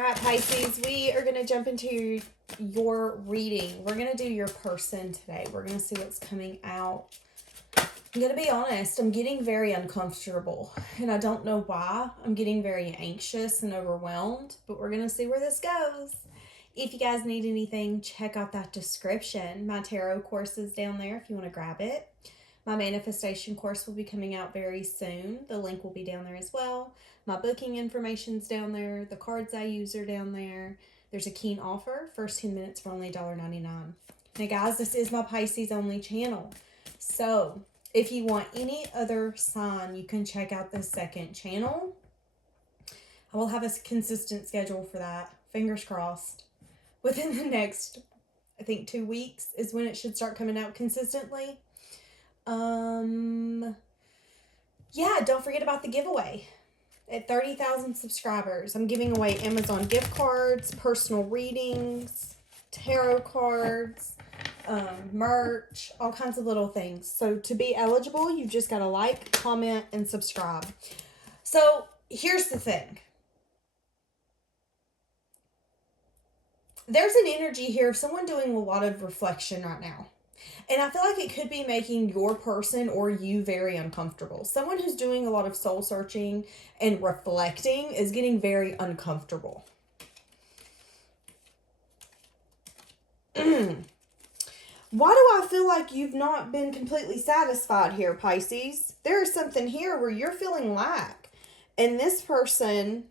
All right, Pisces, we are going to jump into your reading. We're going to do your person today. We're going to see what's coming out. I'm going to be honest, I'm getting very uncomfortable, and I don't know why. I'm getting very anxious and overwhelmed, but we're going to see where this goes. If you guys need anything, check out that description. My tarot course is down there if you want to grab it. My manifestation course will be coming out very soon. The link will be down there as well. My booking information's down there. The cards I use are down there. There's a keen offer. First 10 minutes for only $1.99. Now, guys, this is my Pisces only channel. So, if you want any other sign, you can check out the second channel. I will have a consistent schedule for that. Fingers crossed. Within the next, I think, 2 weeks is when it should start coming out consistently. Yeah, don't forget about the giveaway. At 30,000 subscribers, I'm giving away Amazon gift cards, personal readings, tarot cards, merch, all kinds of little things. So to be eligible, you've just got to like, comment, and subscribe. So here's the thing. There's an energy here of someone doing a lot of reflection right now. And I feel like it could be making your person or you very uncomfortable. Someone who's doing a lot of soul searching and reflecting is getting very uncomfortable. Why do I feel like you've not been completely satisfied here, Pisces? There is something here where you're feeling lack. And this person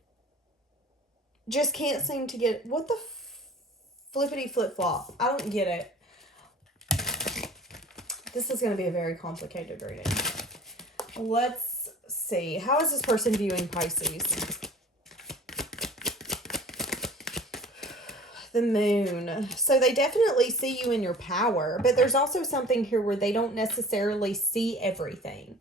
just can't seem to get... What the flippity flip-flop? I don't get it. This is going to be a very complicated reading. Let's see. How is this person viewing Pisces? The moon. So they definitely see you in your power, but there's also something here where they don't necessarily see everything.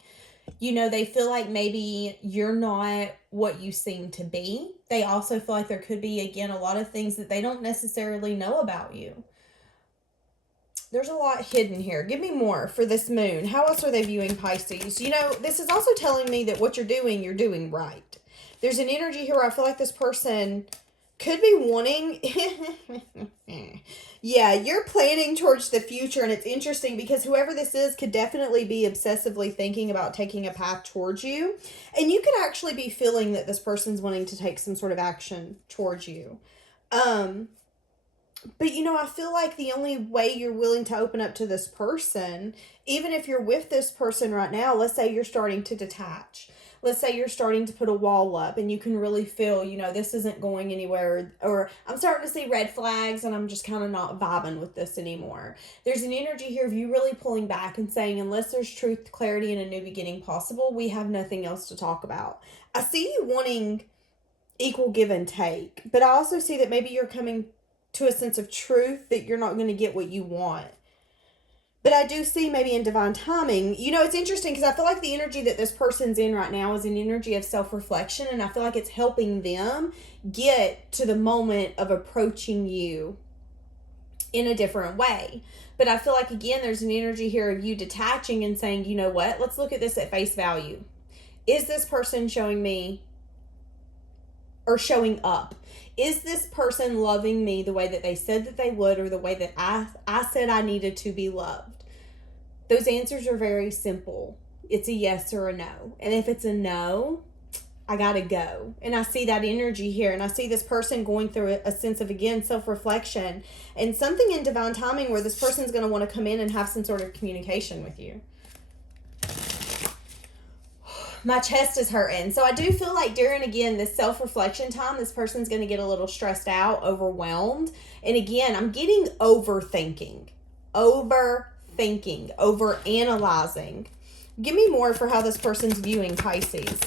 You know, they feel like maybe you're not what you seem to be. They also feel like there could be, again, a lot of things that they don't necessarily know about you. There's a lot hidden here. Give me more for this moon. How else are they viewing Pisces? You know, this is also telling me that what you're doing right. There's an energy here where I feel like this person could be wanting... Yeah, you're planning towards the future, and it's interesting because whoever this is could definitely be obsessively thinking about taking a path towards you. And you could actually be feeling that this person's wanting to take some sort of action towards you. But, you know, I feel like the only way you're willing to open up to this person, even if you're with this person right now, let's say you're starting to detach. Let's say you're starting to put a wall up and you can really feel, you know, this isn't going anywhere. Or I'm starting to see red flags and I'm just kind of not vibing with this anymore. There's an energy here of you really pulling back and saying, unless there's truth, clarity, and a new beginning possible, we have nothing else to talk about. I see you wanting equal give and take, but I also see that maybe you're coming to a sense of truth that you're not going to get what you want. But I do see maybe in divine timing, you know, it's interesting because I feel like the energy that this person's in right now is an energy of self-reflection, and I feel like it's helping them get to the moment of approaching you in a different way. But I feel like, again, there's an energy here of you detaching and saying, you know what, let's look at this at face value. Is this person showing me or showing up? Is this person loving me the way that they said that they would, or the way that I said I needed to be loved? Those answers are very simple. It's a yes or a no. And if it's a no, I gotta go. And I see that energy here. And I see this person going through a sense of, again, self-reflection. And something in divine timing where this person's going to want to come in and have some sort of communication with you. My chest is hurting. So I do feel like during, again, this self-reflection time, this person's going to get a little stressed out, overwhelmed. And again, I'm getting overthinking, overanalyzing. Give me more for how this person's viewing Pisces.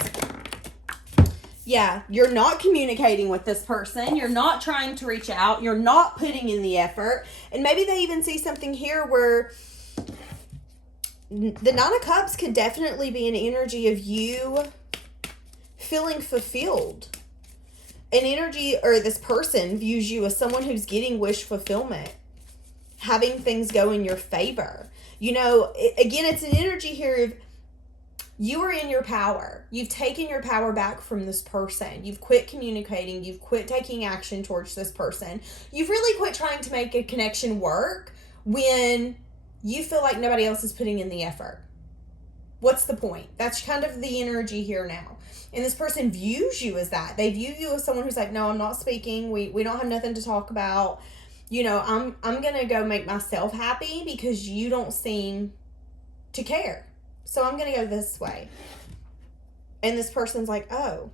Yeah, you're not communicating with this person. You're not trying to reach out. You're not putting in the effort. And maybe they even see something here where the Nine of Cups could definitely be an energy of you feeling fulfilled. An energy, or this person views you as someone who's getting wish fulfillment, having things go in your favor. You know, again, it's an energy here of You are in your power. You've taken your power back from this person. You've quit communicating. You've quit taking action towards this person. You've really quit trying to make a connection work when you feel like nobody else is putting in the effort. What's the point? That's kind of the energy here now. And this person views you as that. They view you as someone who's like, no, I'm not speaking. We don't have nothing to talk about. You know, I'm going to go make myself happy because you don't seem to care. So I'm going to go this way. And this person's like, oh.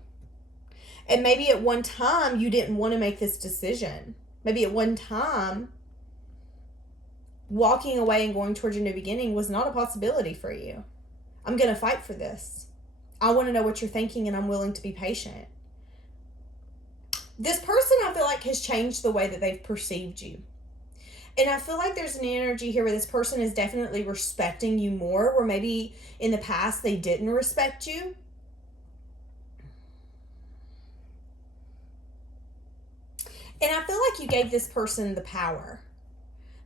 And maybe at one time you didn't want to make this decision. Maybe at one time walking away and going towards your new beginning was not a possibility for you. I'm going to fight for this. I want to know what you're thinking and I'm willing to be patient. This person, I feel like, has changed the way that they've perceived you. And I feel like there's an energy here where this person is definitely respecting you more, where maybe in the past they didn't respect you. And I feel like you gave this person the power.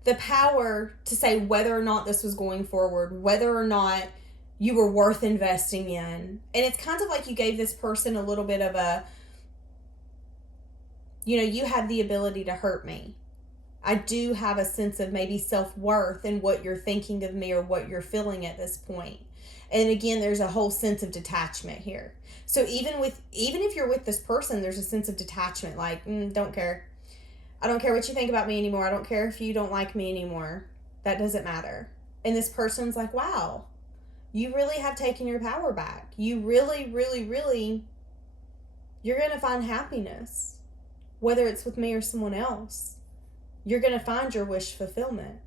The power to say whether or not this was going forward, whether or not you were worth investing in. And it's kind of like you gave this person a little bit of a, you know, you have the ability to hurt me. I do have a sense of maybe self-worth in what you're thinking of me or what you're feeling at this point. And again, there's a whole sense of detachment here. So even if you're with this person, there's a sense of detachment, like, don't care. I don't care what you think about me anymore. I don't care if you don't like me anymore. That doesn't matter. And this person's like, wow, you really have taken your power back. You really, really, really, you're going to find happiness, whether it's with me or someone else. You're going to find your wish fulfillment.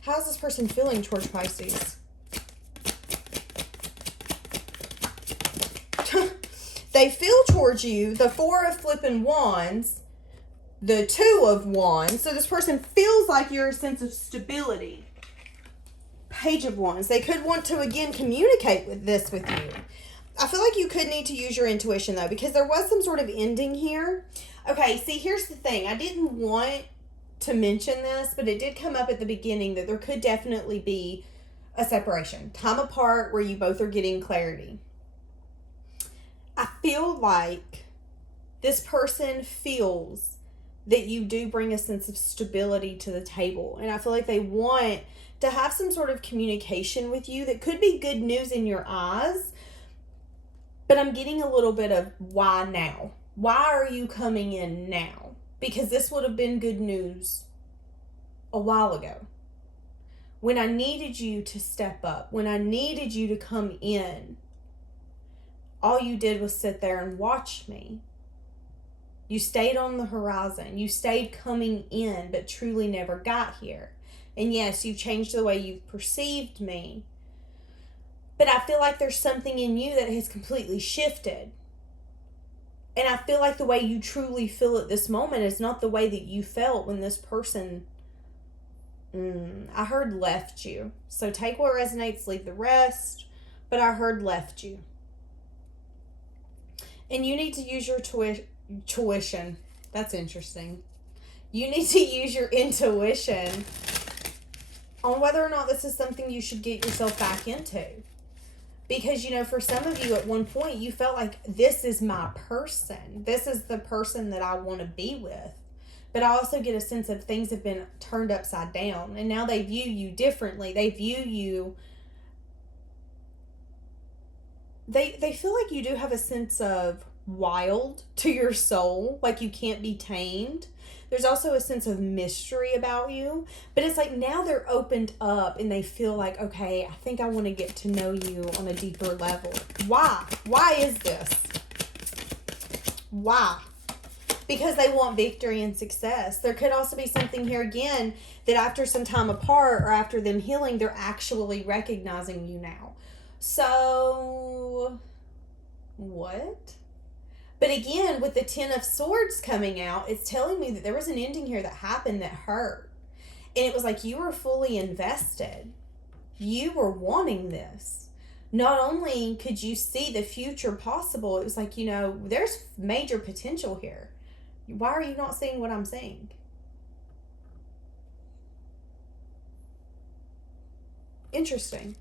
How's this person feeling towards Pisces? They feel towards you the 4 of flipping wands, the 2 of wands. So this person feels like you're a sense of stability. Page of wands. They could want to, again, communicate with you. I feel like you could need to use your intuition, though, because there was some sort of ending here. Okay, see, here's the thing. I didn't want to mention this, but it did come up at the beginning that there could definitely be a separation. Time apart where you both are getting clarity. I feel like this person feels that you do bring a sense of stability to the table. And I feel like they want to have some sort of communication with you that could be good news in your eyes. But I'm getting a little bit of why now? Why are you coming in now? Because this would have been good news a while ago. When I needed you to step up, when I needed you to come in, all you did was sit there and watch me. You stayed on the horizon. You stayed coming in, but truly never got here. And yes, you've changed the way you've perceived me. But I feel like there's something in you that has completely shifted. And I feel like the way you truly feel at this moment is not the way that you felt when this person, I heard left you. So take what resonates, leave the rest. But I heard left you. And you need to use your tuition. That's interesting. You need to use your intuition on whether or not this is something you should get yourself back into. Because, you know, for some of you at one point, you felt like this is my person. This is the person that I want to be with. But I also get a sense of things have been turned upside down. And now they view you differently. They view you. They feel like you do have a sense of wild to your soul. Like you can't be tamed. There's also a sense of mystery about you. But it's like now they're opened up and they feel like, okay, I think I want to get to know you on a deeper level. Why? Why is this? Why? Because they want victory and success. There could also be something here again that after some time apart or after them healing, they're actually recognizing you now. So, what? But again, with the 10 of Swords coming out, it's telling me that there was an ending here that happened that hurt. And it was like you were fully invested. You were wanting this. Not only could you see the future possible, it was like, you know, there's major potential here. Why are you not seeing what I'm seeing? Interesting.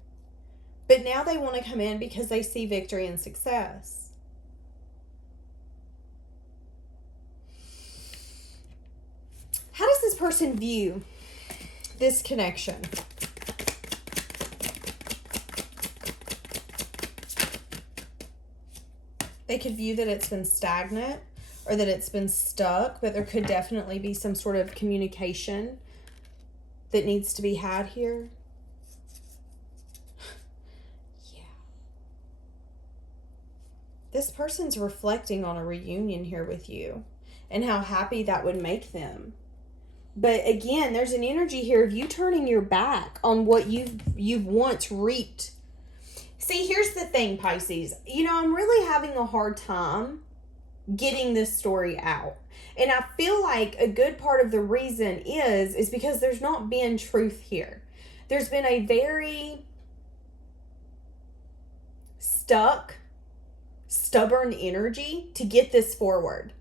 But now they want to come in because they see victory and success. How does this person view this connection? They could view that it's been stagnant or that it's been stuck, but there could definitely be some sort of communication that needs to be had here. Yeah. This person's reflecting on a reunion here with you and how happy that would make them. But again, there's an energy here of you turning your back on what you've once reaped. See, here's the thing, Pisces. I'm really having a hard time getting this story out. And I feel like a good part of the reason is because there's not been truth here. There's been a very stuck, stubborn energy to get this forward.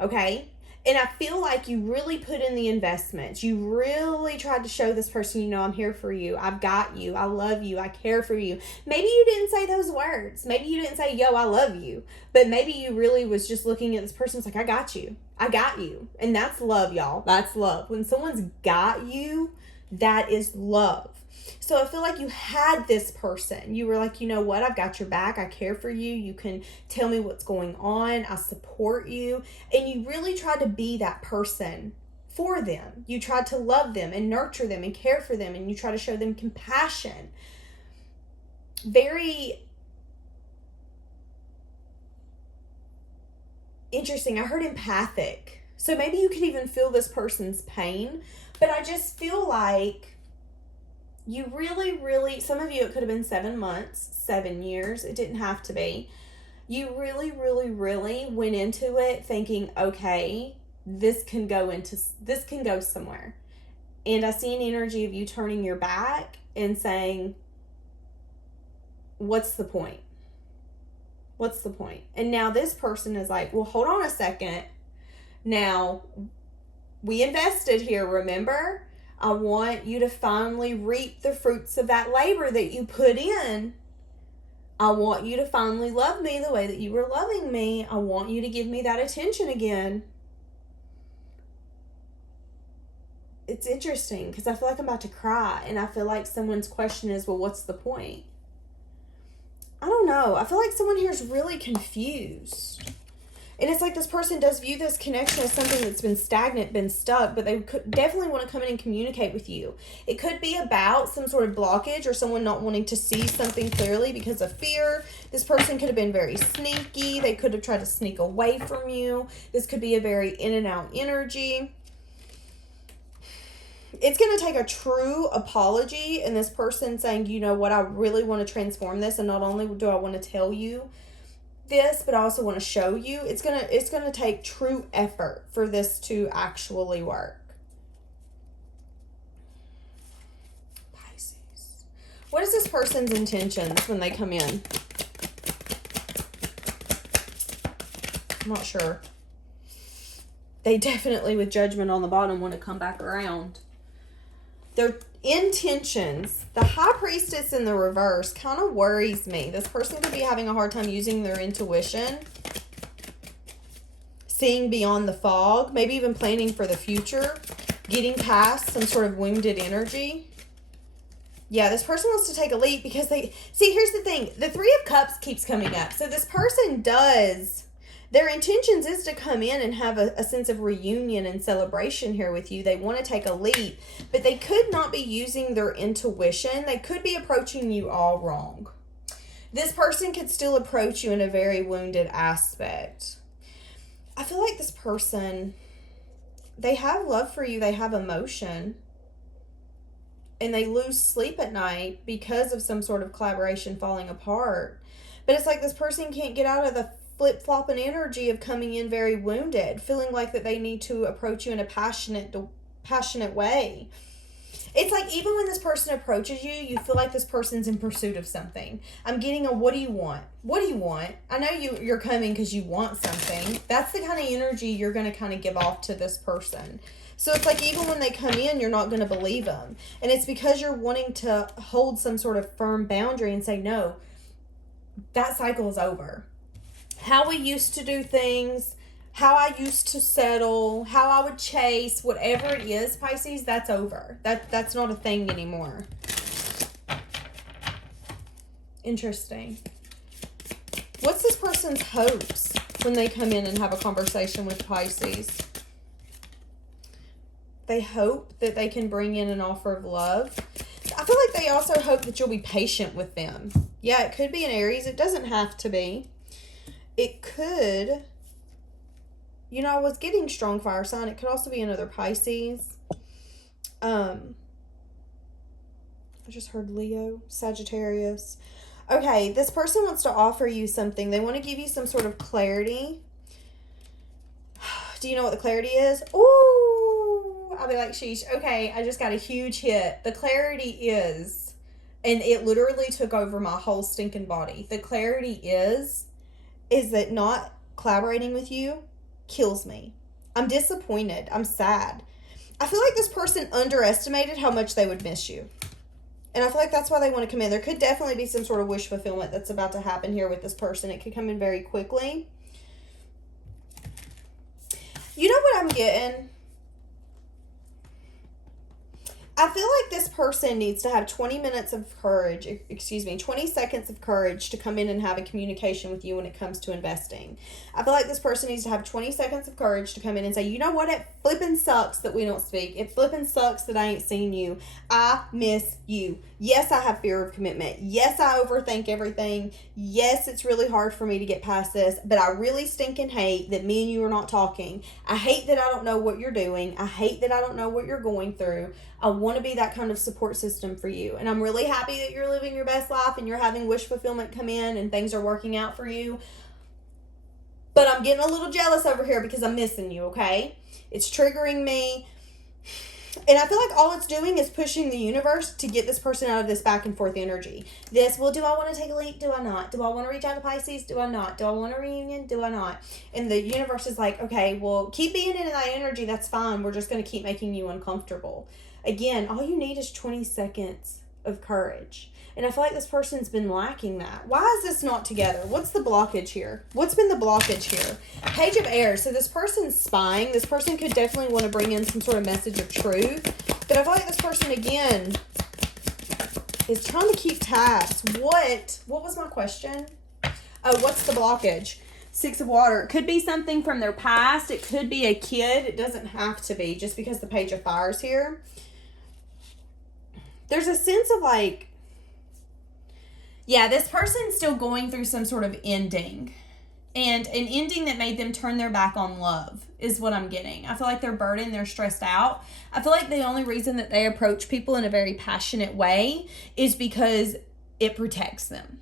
Okay? And I feel like you really put in the investments. You really tried to show this person, I'm here for you. I've got you. I love you. I care for you. Maybe you didn't say those words. Maybe you didn't say, yo, I love you. But maybe you really was just looking at this person. It's like, I got you. I got you. And that's love, y'all. That's love. When someone's got you, that is love. So I feel like you had this person. You were like, you know what? I've got your back. I care for you. You can tell me what's going on. I support you. And you really tried to be that person for them. You tried to love them and nurture them and care for them. And you try to show them compassion. Very interesting. I heard empathic. So maybe you could even feel this person's pain. But I just feel like you really, some of you, it could have been 7 months, 7 years. It didn't have to be. You really went into it thinking, okay, this can go somewhere. And I see an energy of you turning your back and saying, what's the point? What's the point? And now this person is like, well, hold on a second. Now, we invested here, remember? I want you to finally reap the fruits of that labor that you put in. I want you to finally love me the way that you were loving me. I want you to give me that attention again. It's interesting because I feel like I'm about to cry, and I feel like someone's question is, well, what's the point? I don't know. I feel like someone here is really confused. And it's like this person does view this connection as something that's been stagnant, been stuck, but they could definitely want to come in and communicate with you. It could be about some sort of blockage or someone not wanting to see something clearly because of fear. This person could have been very sneaky. They could have tried to sneak away from you. This could be a very in and out energy. It's going to take a true apology and this person saying, you know what, I really want to transform this. And not only do I want to tell you this, but I also want to show you. It's gonna take true effort for this to actually work. Pisces. What is this person's intentions when they come in? I'm not sure. They definitely, with Judgment on the bottom, want to come back around. Their intentions, the High Priestess in the reverse, kind of worries me. This person could be having a hard time using their intuition, seeing beyond the fog, maybe even planning for the future, getting past some sort of wounded energy. Yeah, this person wants to take a leap because here's the thing. The Three of Cups keeps coming up. So this person their intentions is to come in and have a sense of reunion and celebration here with you. They want to take a leap, but they could not be using their intuition. They could be approaching you all wrong. This person could still approach you in a very wounded aspect. I feel like this person, they have love for you. They have emotion. And they lose sleep at night because of some sort of collaboration falling apart. But it's like this person can't get out of the flip-flopping energy of coming in very wounded, feeling like that they need to approach you in a passionate way. It's like even when this person approaches you, you feel like this person's in pursuit of something. I'm getting a, what do you want? What do you want? I know you're coming because you want something. That's the kind of energy you're going to kind of give off to this person. So it's like even when they come in, you're not going to believe them. And it's because you're wanting to hold some sort of firm boundary and say, no, that cycle is over. How we used to do things, how I used to settle, how I would chase, whatever it is, Pisces, that's over. That's not a thing anymore. Interesting. What's this person's hopes when they come in and have a conversation with Pisces? They hope that they can bring in an offer of love. I feel like they also hope that you'll be patient with them. Yeah, it could be an Aries. It doesn't have to be. It could, you know, I was getting strong fire sign. It could also be another Pisces. I just heard Leo, Sagittarius. Okay, this person wants to offer you something. They want to give you some sort of clarity. Do you know what the clarity is? Ooh, I'll be like, sheesh. Okay, I just got a huge hit. The clarity is, and it literally took over my whole stinking body. The clarity is that not collaborating with you kills me. I'm disappointed. I'm sad. I feel like this person underestimated how much they would miss you. And I feel like that's why they want to come in. There could definitely be some sort of wish fulfillment that's about to happen here with this person. It could come in very quickly. You know what I'm getting? I feel like this person needs to have 20 minutes of courage, 20 seconds of courage to come in and have a communication with you when it comes to investing. I feel like this person needs to have 20 seconds of courage to come in and say, you know what, it flipping sucks that we don't speak. It flipping sucks that I ain't seen you. I miss you. Yes, I have fear of commitment. Yes, I overthink everything. Yes, it's really hard for me to get past this, but I really stinking hate that me and you are not talking. I hate that I don't know what you're doing. I hate that I don't know what you're going through. I want to be that kind of support system for you. And I'm really happy that you're living your best life and you're having wish fulfillment come in and things are working out for you. But I'm getting a little jealous over here because I'm missing you, okay? It's triggering me. And I feel like all it's doing is pushing the universe to get this person out of this back and forth energy. This, well, do I want to take a leap? Do I not? Do I want to reach out to Pisces? Do I not? Do I want a reunion? Do I not? And the universe is like, okay, well, keep being in that energy. That's fine. We're just going to keep making you uncomfortable. Again, all you need is 20 seconds of courage. And I feel like this person's been lacking that. Why is this not together? What's the blockage here? What's been the blockage here? Page of Air. So this person's spying. This person could definitely want to bring in some sort of message of truth. But I feel like this person, again, is trying to keep tabs. What was my question? Oh, what's the blockage? Six of Water. It could be something from their past. It could be a kid. It doesn't have to be just because the Page of Fire is here. There's a sense of like, yeah, this person's still going through some sort of ending. And an ending that made them turn their back on love is what I'm getting. I feel like they're burdened, they're stressed out. I feel like the only reason that they approach people in a very passionate way is because it protects them.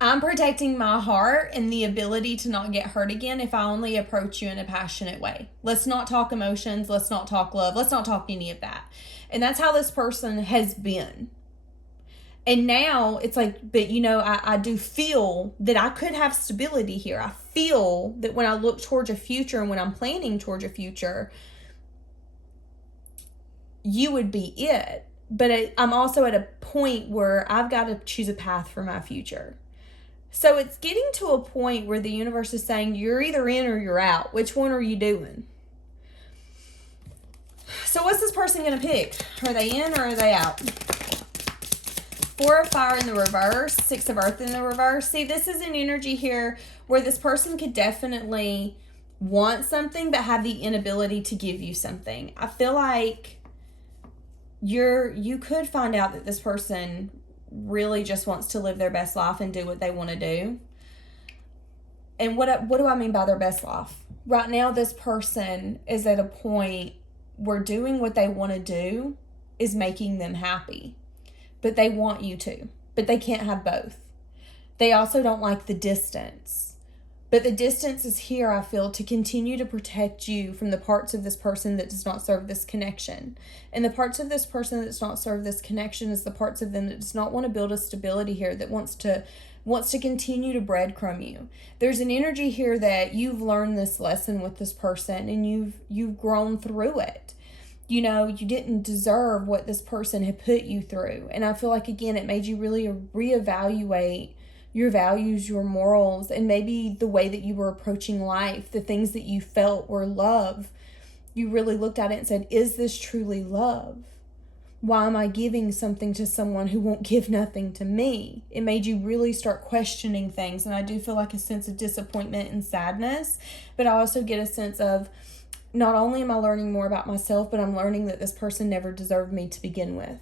I'm protecting my heart and the ability to not get hurt again if I only approach you in a passionate way. Let's not talk emotions. Let's not talk love. Let's not talk any of that. And that's how this person has been. And now it's like, but you know, I do feel that I could have stability here. I feel that when I look towards a future and when I'm planning towards a future, you would be it. But I'm also at a point where I've got to choose a path for my future. So it's getting to a point where the universe is saying, you're either in or you're out. Which one are you doing? So what's this person going to pick? Are they in or are they out? Four of Fire in the reverse, Six of Earth in the reverse. See, this is an energy here where this person could definitely want something but have the inability to give you something. I feel like you could find out that this person really just wants to live their best life and do what they want to do. And what do I mean by their best life? Right now, this person is at a point where doing what they want to do is making them happy. But they want you to. But they can't have both. They also don't like the distance. But the distance is here, I feel, to continue to protect you from the parts of this person that does not serve this connection. And the parts of this person that does not serve this connection is the parts of them that does not want to build a stability here, that wants to wants to continue to breadcrumb you. There's an energy here that you've learned this lesson with this person and you've grown through it. You know, you didn't deserve what this person had put you through. And I feel like, again, it made you really reevaluate your values, your morals, and maybe the way that you were approaching life, the things that you felt were love. You really looked at it and said, is this truly love? Why am I giving something to someone who won't give nothing to me? It made you really start questioning things. And I do feel like a sense of disappointment and sadness, but I also get a sense of, not only am I learning more about myself, but I'm learning that this person never deserved me to begin with.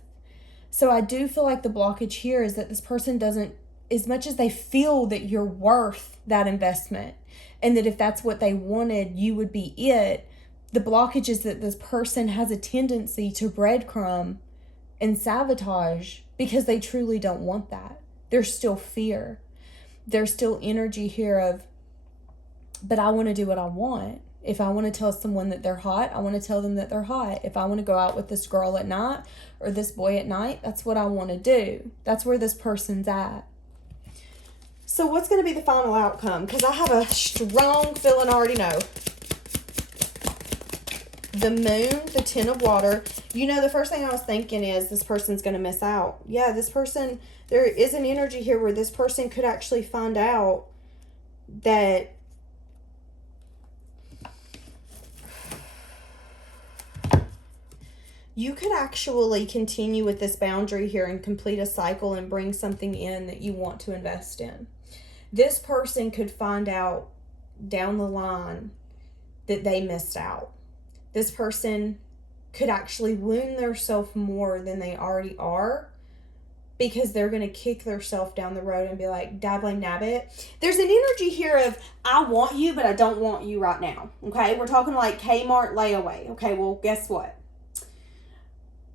So I do feel like the blockage here is that this person doesn't, as much as they feel that you're worth that investment, and that if that's what they wanted, you would be it, the blockage is that this person has a tendency to breadcrumb and sabotage because they truly don't want that. There's still fear. There's still energy here of, but I want to do what I want. If I want to tell someone that they're hot, I want to tell them that they're hot. If I want to go out with this girl at night or this boy at night, that's what I want to do. That's where this person's at. So what's going to be the final outcome? Because I have a strong feeling I already know. The moon, the 10 of water. You know, the first thing I was thinking is this person's going to miss out. Yeah, this person, there is an energy here where this person could actually find out that you could actually continue with this boundary here and complete a cycle and bring something in that you want to invest in. This person could find out down the line that they missed out. This person could actually wound themselves more than they already are because they're going to kick themselves down the road and be like, dabbling nabbit. There's an energy here of, I want you, but I don't want you right now. Okay, we're talking like Kmart layaway. Okay, well, guess what?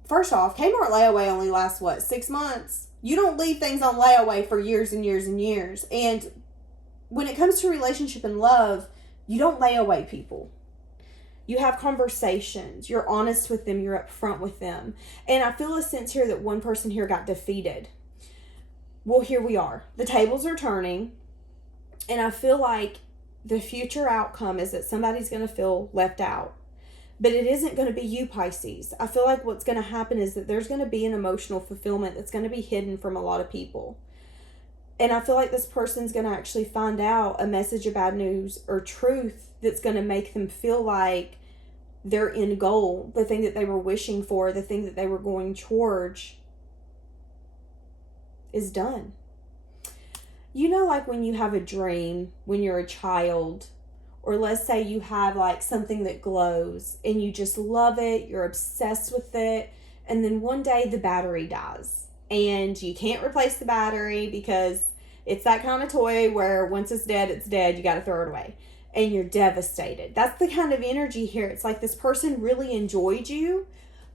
First off, Kmart layaway only lasts, 6 months? You don't leave things on layaway for years and years and years. And when it comes to relationship and love, you don't lay away people. You have conversations. You're honest with them. You're upfront with them. And I feel a sense here that one person here got defeated. Well, here we are. The tables are turning. And I feel like the future outcome is that somebody's going to feel left out. But it isn't going to be you, Pisces. I feel like what's going to happen is that there's going to be an emotional fulfillment that's going to be hidden from a lot of people. And I feel like this person's going to actually find out a message of bad news or truth that's going to make them feel like their end goal, the thing that they were wishing for, the thing that they were going towards, is done. You know, like when you have a dream when you're a child, or let's say you have like something that glows and you just love it, you're obsessed with it, and then one day the battery dies and you can't replace the battery because it's that kind of toy where once it's dead, you got to throw it away. And you're devastated. That's the kind of energy here. It's like this person really enjoyed you,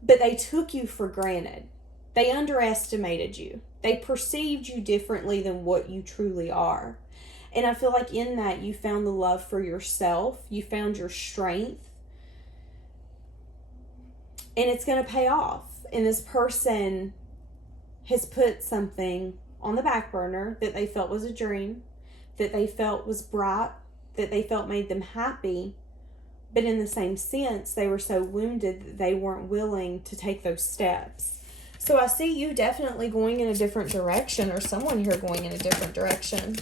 but they took you for granted. They underestimated you. They perceived you differently than what you truly are. And I feel like in that you found the love for yourself. You found your strength. And it's going to pay off. And this person has put something on the back burner that they felt was a dream, that they felt was bright, that they felt made them happy. But in the same sense, they were so wounded that they weren't willing to take those steps. So I see you definitely going in a different direction, or someone here going in a different direction.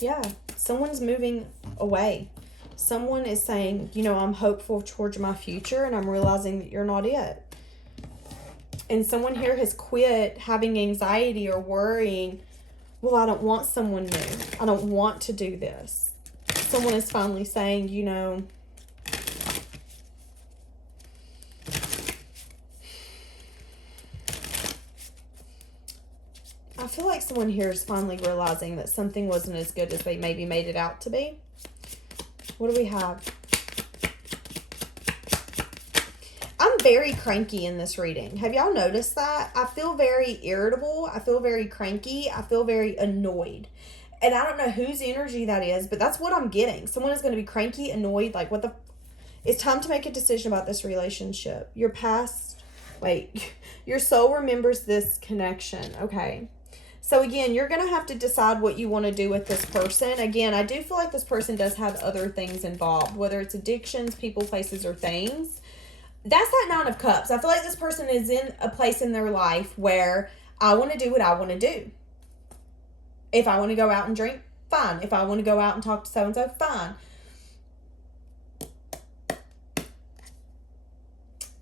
Yeah, someone's moving away. Someone is saying, you know, I'm hopeful towards my future and I'm realizing that you're not it. And someone here has quit having anxiety or worrying, well, I don't want someone new. I don't want to do this. Someone is finally saying, you know, I feel like someone here is finally realizing that something wasn't as good as they maybe made it out to be. What do we have? I'm very cranky in this reading. Have y'all noticed that? I feel very irritable. I feel very cranky. I feel very annoyed. And I don't know whose energy that is, but that's what I'm getting. Someone is going to be cranky, annoyed, like what the... It's time to make a decision about this relationship. Your soul remembers this connection. Okay. So again, you're going to have to decide what you want to do with this person. Again, I do feel like this person does have other things involved, whether it's addictions, people, places, or things. That's that Nine of Cups. I feel like this person is in a place in their life where I want to do what I want to do. If I want to go out and drink, fine. If I want to go out and talk to so-and-so, fine.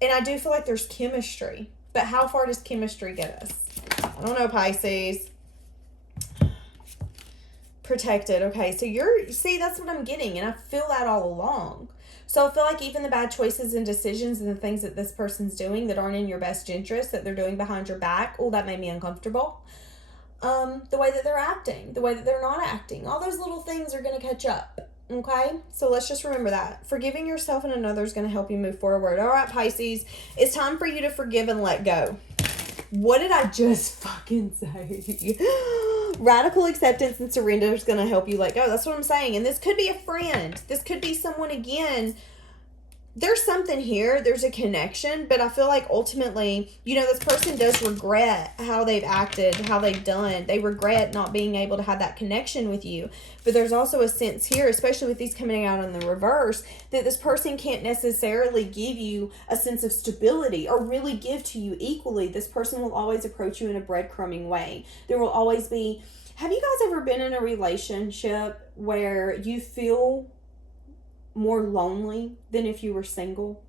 And I do feel like there's chemistry. But how far does chemistry get us? I don't know, Pisces. Protected. Okay, so see, that's what I'm getting. And I feel that all along. So I feel like even the bad choices and decisions and the things that this person's doing that aren't in your best interest, that they're doing behind your back, oh, that made me uncomfortable. The way that they're acting, the way that they're not acting, all those little things are going to catch up. Okay, so let's just remember that. Forgiving yourself and another is going to help you move forward. All right, Pisces, it's time for you to forgive and let go. What did I just fucking say? Radical acceptance and surrender is going to help you let go. That's what I'm saying. And this could be a friend. This could be someone, again. There's something here. There's a connection. But I feel like ultimately, this person does regret how they've acted, how they've done. They regret not being able to have that connection with you. But there's also a sense here, especially with these coming out in the reverse, that this person can't necessarily give you a sense of stability or really give to you equally. This person will always approach you in a breadcrumbing way. There will always be... Have you guys ever been in a relationship where you feel more lonely than if you were single?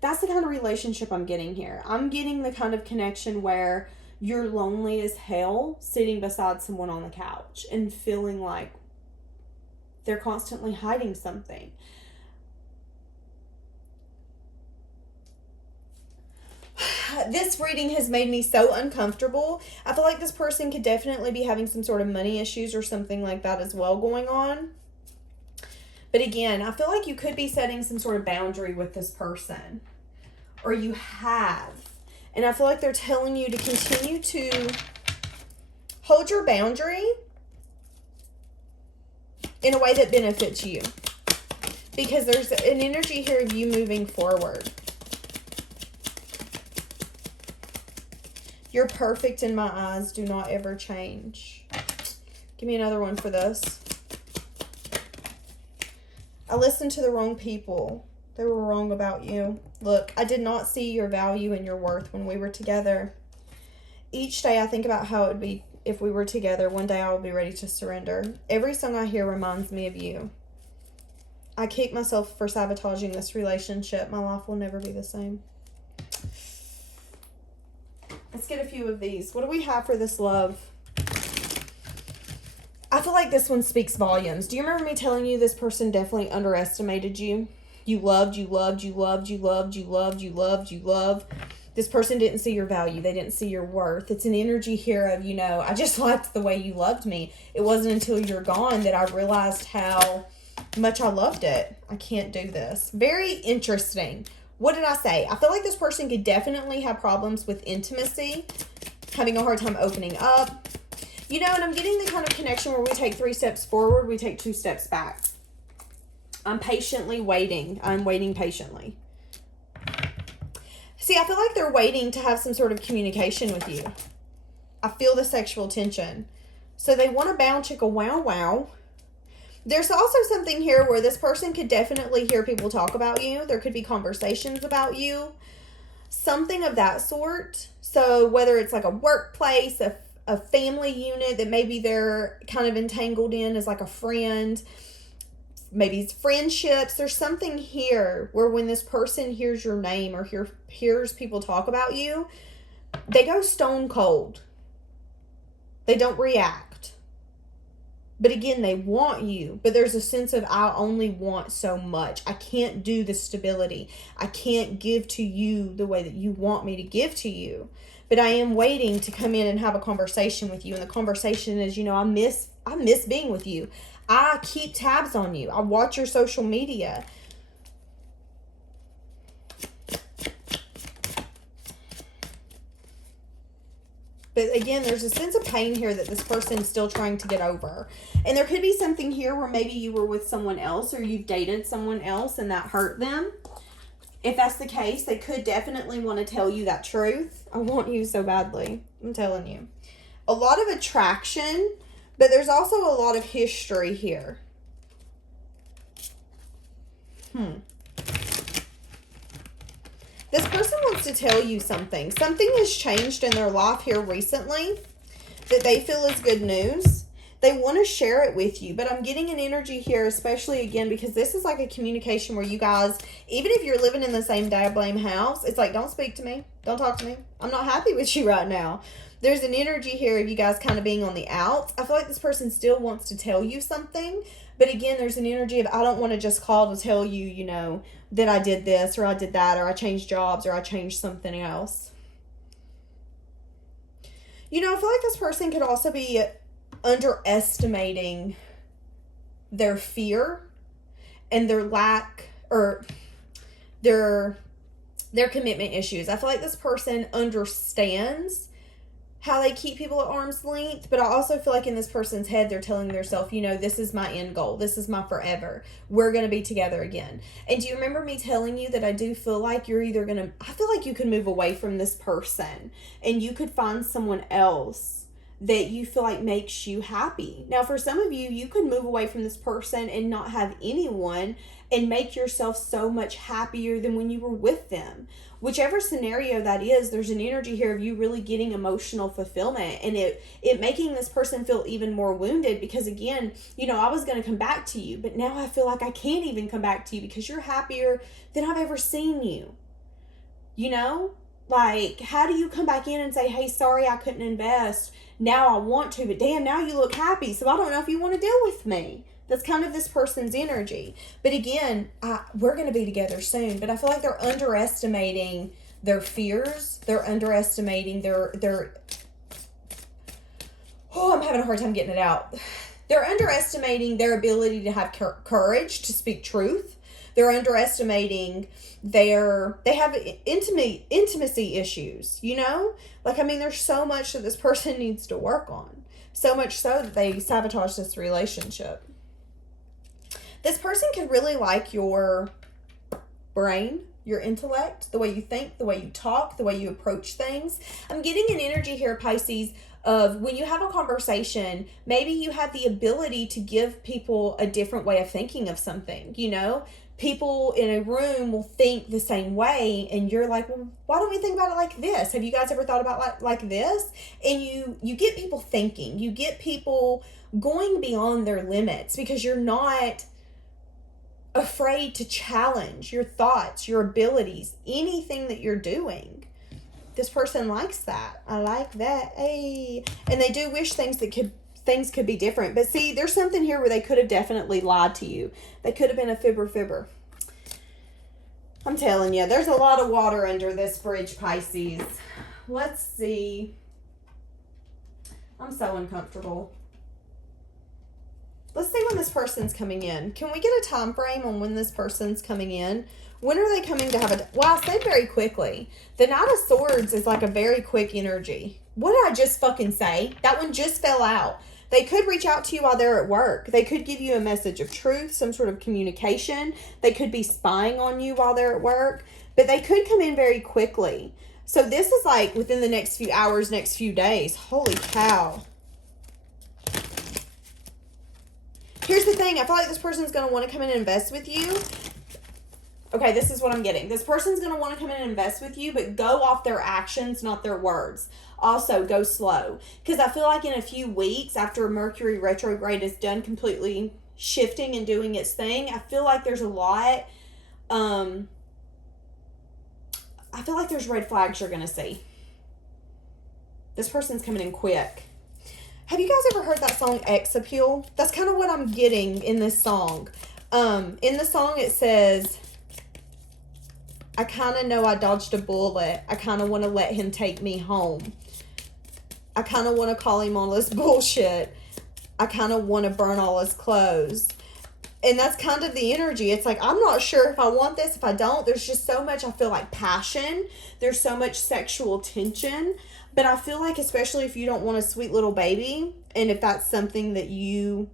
That's the kind of relationship I'm getting here. I'm getting the kind of connection where you're lonely as hell sitting beside someone on the couch and feeling like they're constantly hiding something. This reading has made me so uncomfortable. I feel like this person could definitely be having some sort of money issues or something like that as well going on. But again, I feel like you could be setting some sort of boundary with this person. Or you have. And I feel like they're telling you to continue to hold your boundary in a way that benefits you. Because there's an energy here of you moving forward. You're perfect in my eyes. Do not ever change. Give me another one for this. I listened to the wrong people. They were wrong about you. Look, I did not see your value and your worth when we were together. Each day I think about how it would be if we were together. One day I will be ready to surrender. Every song I hear reminds me of you. I kick myself for sabotaging this relationship. My life will never be the same. Let's get a few of these. What do we have for this love? I feel like this one speaks volumes. Do you remember me telling you this person definitely underestimated you? You loved. This person didn't see your value. They didn't see your worth. It's an energy here of, I just liked the way you loved me. It wasn't until you're gone that I realized how much I loved it. I can't do this. Very interesting. What did I say? I feel like this person could definitely have problems with intimacy, having a hard time opening up. And I'm getting the kind of connection where we take 3 steps forward, we take 2 steps back. I'm patiently waiting. I'm waiting patiently. See, I feel like they're waiting to have some sort of communication with you. I feel the sexual tension. So they want to bow chicka wow wow. There's also something here where this person could definitely hear people talk about you. There could be conversations about you. Something of that sort. So whether it's like a workplace, a family unit that maybe they're kind of entangled in as like a friend. Maybe it's friendships. There's something here where when this person hears your name or hears people talk about you, they go stone cold. They don't react. But again, they want you. But there's a sense of, I only want so much. I can't do the stability. I can't give to you the way that you want me to give to you. But I am waiting to come in and have a conversation with you. And the conversation is, I miss being with you. I keep tabs on you. I watch your social media. But again, there's a sense of pain here that this person is still trying to get over. And there could be something here where maybe you were with someone else or you've dated someone else and that hurt them. If that's the case, they could definitely want to tell you that truth. I want you so badly. I'm telling you. a lot of attraction, but there's also a lot of history here. This person wants to tell you something. Something has changed in their life here recently that they feel is good news. They want to share it with you, but I'm getting an energy here, especially again, because this is like a communication where you guys, even if you're living in the same blame house, it's like, don't speak to me. Don't talk to me. I'm not happy with you right now. There's an energy here of you guys kind of being on the outs. I feel like this person still wants to tell you something. But again, there's an energy of I don't want to just call to tell you, you know, that I did this or I did that or I changed jobs or I changed something else. You know, I feel like this person could also be underestimating their fear and their lack or their commitment issues. I feel like this person understands how they keep people at arm's length, but I also feel like in this person's head, they're telling themselves, you know, this is my end goal. This is my forever. We're going to be together again. And do you remember me telling you that I do feel like you're either going to, I feel like you could move away from this person and you could find someone else that you feel like makes you happy. Now, for some of you, you could move away from this person and not have anyone and make yourself so much happier than when you were with them. Whichever scenario that is, there's an energy here of you really getting emotional fulfillment and it making this person feel even more wounded because again, you know, I was going to come back to you, but now I feel like I can't even come back to you because you're happier than I've ever seen you. You know, like how do you come back in and say, hey, sorry, I couldn't invest. Now I want to, but damn, now you look happy. So I don't know if you want to deal with me. That's kind of this person's energy. But again, we're going to be together soon. But I feel like they're underestimating their fears. They're underestimating their I'm having a hard time getting it out. They're underestimating their ability to have courage to speak truth. They're underestimating they have intimacy issues, you know? Like, I mean, there's so much that this person needs to work on. So much so that they sabotage this relationship. This person could really like your brain, your intellect, the way you think, the way you talk, the way you approach things. I'm getting an energy here, Pisces, of when you have a conversation, maybe you have the ability to give people a different way of thinking of something, you know? People in a room will think the same way and you're like, well, why don't we think about it like this? Have you guys ever thought about like this? And you get people thinking, you get people going beyond their limits because you're not afraid to challenge your thoughts, your abilities, anything that you're doing. This person likes that. I like that. Hey. And they do wish things could be different. But see, there's something here where they could have definitely lied to you. They could have been a fibber. I'm telling you, there's a lot of water under this bridge, Pisces. Let's see. I'm so uncomfortable. Let's see when this person's coming in. Can we get a time frame on when this person's coming in? When are they coming to have a... Well, I said very quickly. The Knight of Swords is like a very quick energy. What did I just fucking say? That one just fell out. They could reach out to you while they're at work. They could give you a message of truth, some sort of communication. They could be spying on you while they're at work. But they could come in very quickly. So this is like within the next few hours, next few days. Holy cow. Here's the thing. I feel like this person's going to want to come in and invest with you. Okay, this is what I'm getting. This person's going to want to come in and invest with you, but go off their actions, not their words. Also, go slow. Because I feel like in a few weeks, after Mercury retrograde is done completely shifting and doing its thing, I feel like there's a lot. I feel like there's red flags you're going to see. This person's coming in quick. Have you guys ever heard that song, X Appeal? That's kind of what I'm getting in this song. In the song, it says, I kind of know I dodged a bullet. I kind of want to let him take me home. I kind of want to call him all this bullshit. I kind of want to burn all his clothes. And that's kind of the energy. It's like, I'm not sure if I want this, if I don't. There's just so much, I feel like, passion. There's so much sexual tension. But I feel like, especially if you don't want a sweet little baby, and if that's something that you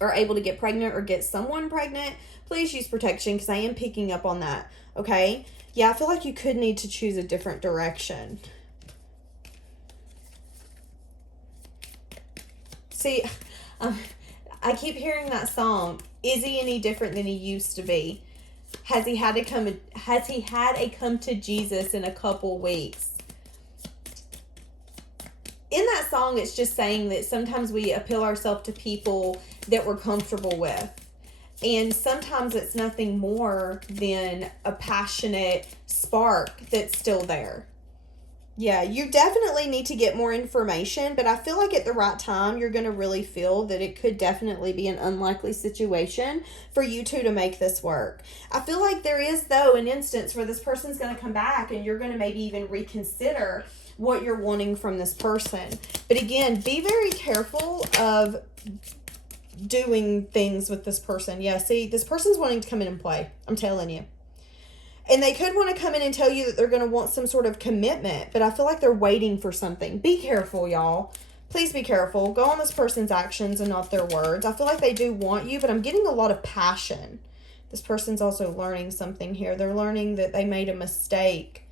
are able to get pregnant or get someone pregnant, please use protection, because I am picking up on that, okay? Yeah, I feel like you could need to choose a different direction. See, um, I keep hearing that song. Is he any different than he used to be? Has he had a come to Jesus in a couple weeks? In that song, it's just saying that sometimes we appeal ourselves to people that we're comfortable with. And sometimes it's nothing more than a passionate spark that's still there. Yeah, you definitely need to get more information, but I feel like at the right time, you're going to really feel that it could definitely be an unlikely situation for you two to make this work. I feel like there is, though, an instance where this person's going to come back and you're going to maybe even reconsider what you're wanting from this person. But again, be very careful of doing things with this person. Yeah, see, this person's wanting to come in and play. I'm telling you. And they could want to come in and tell you that they're going to want some sort of commitment, but I feel like they're waiting for something. Be careful, y'all. Please be careful. Go on this person's actions and not their words. I feel like they do want you, but I'm getting a lot of passion. This person's also learning something here. They're learning that they made a mistake.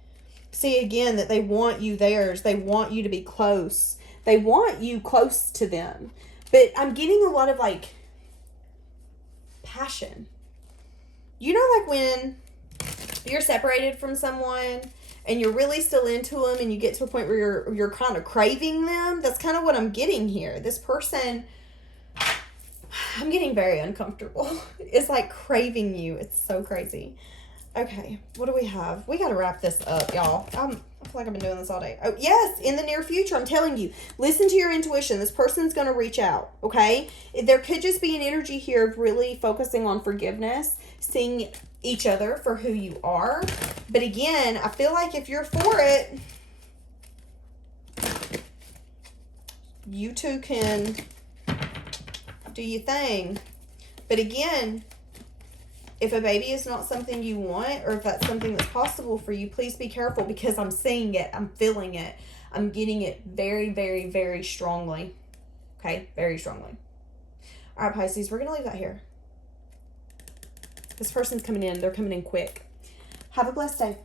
See, again, that they want you theirs. They want you to be close. They want you close to them. But I'm getting a lot of, like, passion. You know, like when you're separated from someone and you're really still into them and you get to a point where you're kind of craving them? That's kind of what I'm getting here. This person, I'm getting very uncomfortable. It's like craving you. It's so crazy. Okay, what do we have? We got to wrap this up, y'all. I feel like I've been doing this all day. Oh, yes, in the near future, I'm telling you. Listen to your intuition. This person's going to reach out, okay? There could just be an energy here of really focusing on forgiveness, seeing each other for who you are. But again, I feel like if you're for it, you two can do your thing. But again, if a baby is not something you want, or if that's something that's possible for you, please be careful, because I'm seeing it. I'm feeling it. I'm getting it very, very, very strongly. Okay? Very strongly. All right, Pisces, we're going to leave that here. This person's coming in. They're coming in quick. Have a blessed day.